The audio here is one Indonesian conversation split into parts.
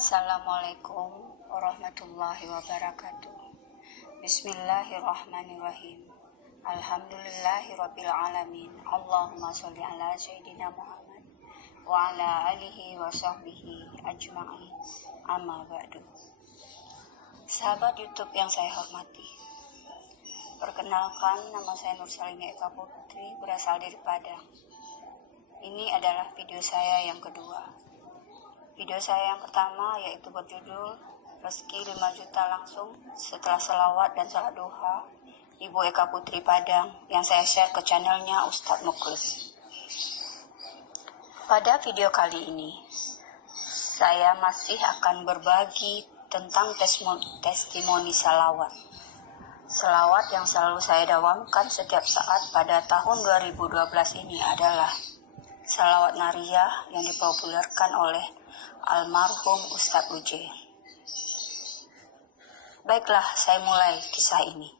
Assalamualaikum warahmatullahi wabarakatuh. Bismillahirrahmanirrahim. Alhamdulillahirabbil alamin. Allahumma sholli ala sayyidina Muhammad wa ala alihi wa sahbihi ajma'in. Amma ba'du. Sahabat YouTube yang saya hormati, perkenalkan, nama saya Nur Salima Eka Putri, berasal dari Padang. Ini adalah video saya yang kedua. Video saya yang pertama yaitu berjudul Rezeki 5 juta langsung setelah selawat dan salat duha Ibu Eka Putri Padang, yang saya share ke channelnya Ustadz Mukhlis. Pada video kali ini saya masih akan berbagi tentang testimoni salawat. Selawat yang selalu saya dawamkan setiap saat pada tahun 2012 ini adalah salawat nariyah yang dipopulerkan oleh almarhum Ustadz Uje. Baiklah, saya mulai kisah ini.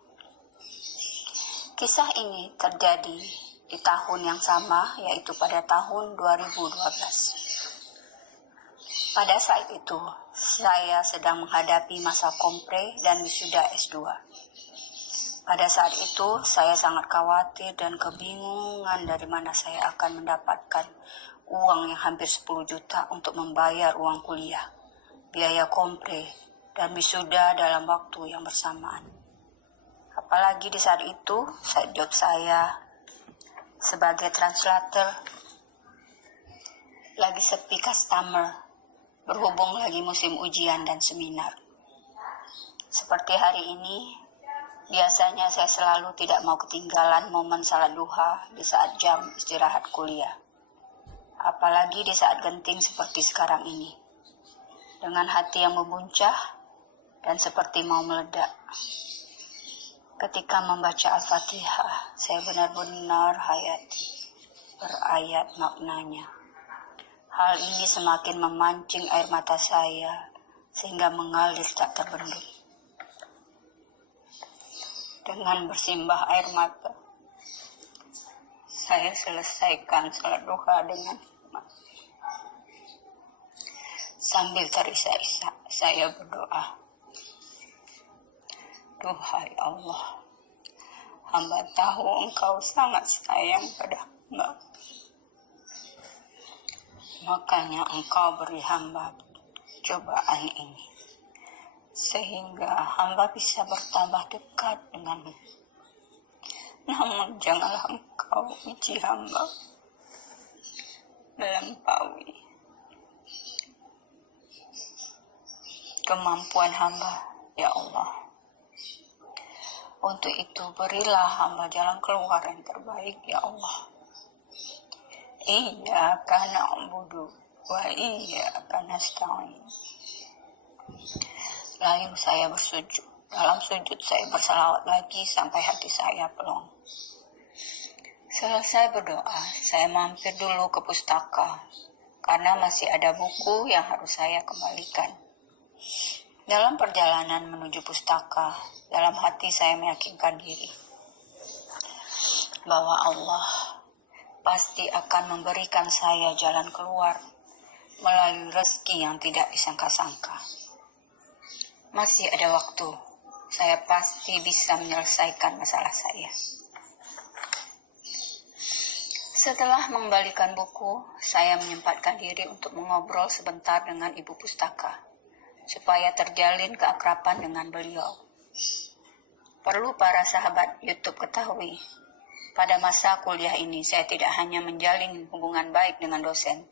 Kisah ini terjadi di tahun yang sama, yaitu pada tahun 2012. Pada saat itu, saya sedang menghadapi masa kompre dan wisuda S2. Pada saat itu, saya sangat khawatir dan kebingungan dari mana saya akan mendapatkan uang yang hampir 10 juta untuk membayar uang kuliah, biaya kompre, dan wisuda dalam waktu yang bersamaan. Apalagi di saat itu, job saya sebagai translator lagi sepi customer, berhubung lagi musim ujian dan seminar. Seperti hari ini, biasanya saya selalu tidak mau ketinggalan momen salat duha di saat jam istirahat kuliah. Apalagi di saat genting seperti sekarang ini. Dengan hati yang membuncah dan seperti mau meledak. Ketika membaca Al-Fatihah, saya benar-benar hayati berayat maknanya. Hal ini semakin memancing air mata saya sehingga mengalir tak terbendung. Dengan bersimbah air mata, saya selesaikan salat duha dengan hikmat. Sambil terisak-isak, saya berdoa, "Duhai Allah, hamba tahu Engkau sangat sayang pada hamba. Makanya Engkau beri hamba cobaan ini, sehingga hamba bisa bertambah dekat denganmu. Namun janganlah Engkau uji hamba melampaui kemampuan hamba, ya Allah. Untuk itu berilah hamba jalan keluar yang terbaik, ya Allah. Iyyaka na'budu wa iyyaka nasta'in." Lalu saya bersujud. Dalam sujud saya bersalawat lagi sampai hati saya plong. Selesai berdoa, saya mampir dulu ke pustaka karena masih ada buku yang harus saya kembalikan. Dalam perjalanan menuju pustaka, dalam hati saya meyakinkan diri bahwa Allah pasti akan memberikan saya jalan keluar melalui rezeki yang tidak disangka-sangka. Masih ada waktu, saya pasti bisa menyelesaikan masalah saya. Setelah mengembalikan buku, saya menyempatkan diri untuk mengobrol sebentar dengan ibu pustaka, supaya terjalin keakraban dengan beliau. Perlu para sahabat YouTube ketahui, pada masa kuliah ini saya tidak hanya menjalin hubungan baik dengan dosen,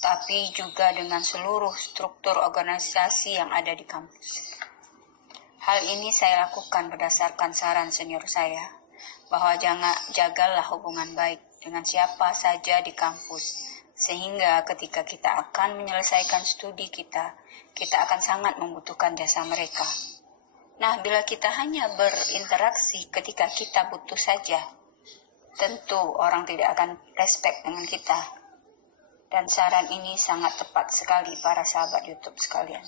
tapi juga dengan seluruh struktur organisasi yang ada di kampus. Hal ini saya lakukan berdasarkan saran senior saya, bahwa jagalah hubungan baik dengan siapa saja di kampus, sehingga ketika kita akan menyelesaikan studi kita akan sangat membutuhkan jasa mereka. Nah, bila kita hanya berinteraksi ketika kita butuh saja, tentu orang tidak akan respect dengan kita. Dan saran ini sangat tepat sekali para sahabat YouTube sekalian.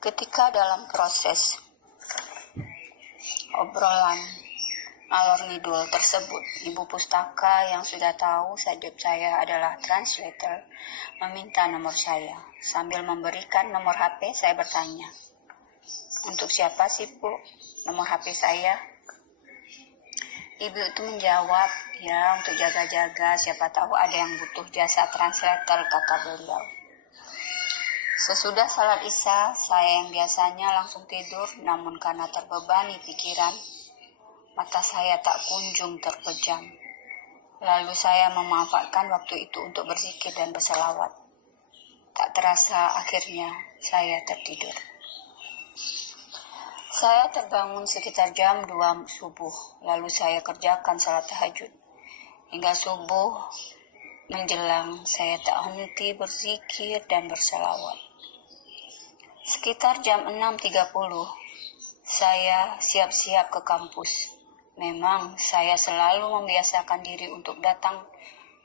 Ketika dalam proses obrolan alor ngidul tersebut. Ibu pustaka yang sudah tahu sajab saya adalah translator meminta nomor saya. Sambil memberikan nomor HP, saya bertanya, "Untuk siapa sih, Bu, nomor HP saya?" Ibu itu menjawab, "Ya, untuk jaga-jaga, siapa tahu ada yang butuh jasa translator," kata beliau. Sesudah salat Isya, saya yang biasanya langsung tidur, namun karena terbebani pikiran, mata saya tak kunjung terpejam. Lalu saya memanfaatkan waktu itu untuk berzikir dan berselawat. Tak terasa akhirnya saya tertidur. Saya terbangun sekitar jam 2 subuh, lalu saya kerjakan salat tahajud. Hingga subuh menjelang, saya tak henti berzikir dan berselawat. Sekitar jam 6.30, saya siap-siap ke kampus. Memang saya selalu membiasakan diri untuk datang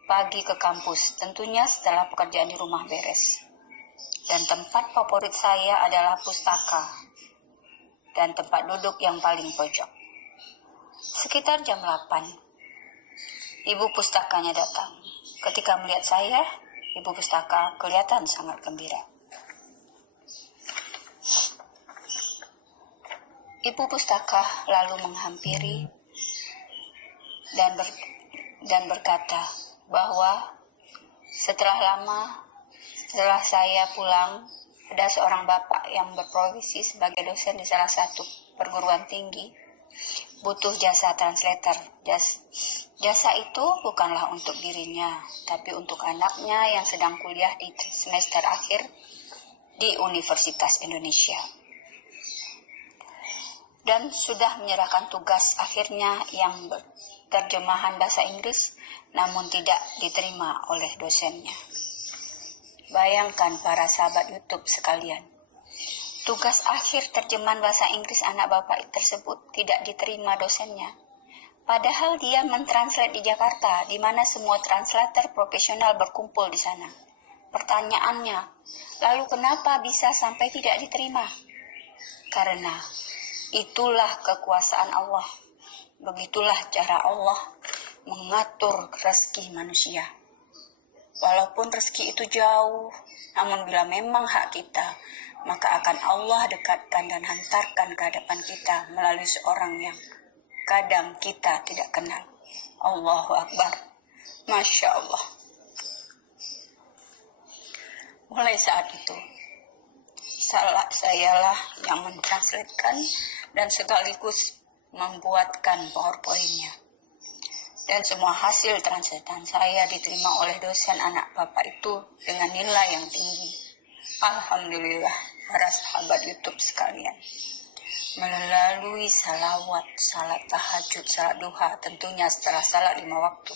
pagi ke kampus, tentunya setelah pekerjaan di rumah beres. Dan tempat favorit saya adalah pustaka dan tempat duduk yang paling pojok. Sekitar jam 8, ibu pustakanya datang. Ketika melihat saya, ibu pustaka kelihatan sangat gembira. Ibu pustaka lalu menghampiri dan berkata bahwa setelah saya pulang, ada seorang bapak yang berprofesi sebagai dosen di salah satu perguruan tinggi butuh jasa translator. Jasa itu bukanlah untuk dirinya, tapi untuk anaknya yang sedang kuliah di semester akhir di Universitas Indonesia. Dan sudah menyerahkan tugas akhirnya yang terjemahan bahasa Inggris, namun tidak diterima oleh dosennya. Bayangkan para sahabat YouTube sekalian, tugas akhir terjemahan bahasa Inggris anak bapak tersebut tidak diterima dosennya. Padahal dia mentranslate di Jakarta, di mana semua translator profesional berkumpul di sana. Pertanyaannya, lalu kenapa bisa sampai tidak diterima? Karena itulah kekuasaan Allah. Begitulah cara Allah mengatur rezeki manusia. Walaupun rezeki itu jauh, namun bila memang hak kita, maka akan Allah dekatkan dan hantarkan ke hadapan kita melalui seorang yang kadang kita tidak kenal. Allahu Akbar. Masya Allah. Mulai saat itu, sayalah yang mentranslatekan dan sekaligus membuatkan PowerPoint-nya. Dan semua hasil translatean saya diterima oleh dosen anak bapak itu dengan nilai yang tinggi. Alhamdulillah, para sahabat YouTube sekalian. Melalui salawat, salat tahajud, salat duha, tentunya setelah salat 5 waktu,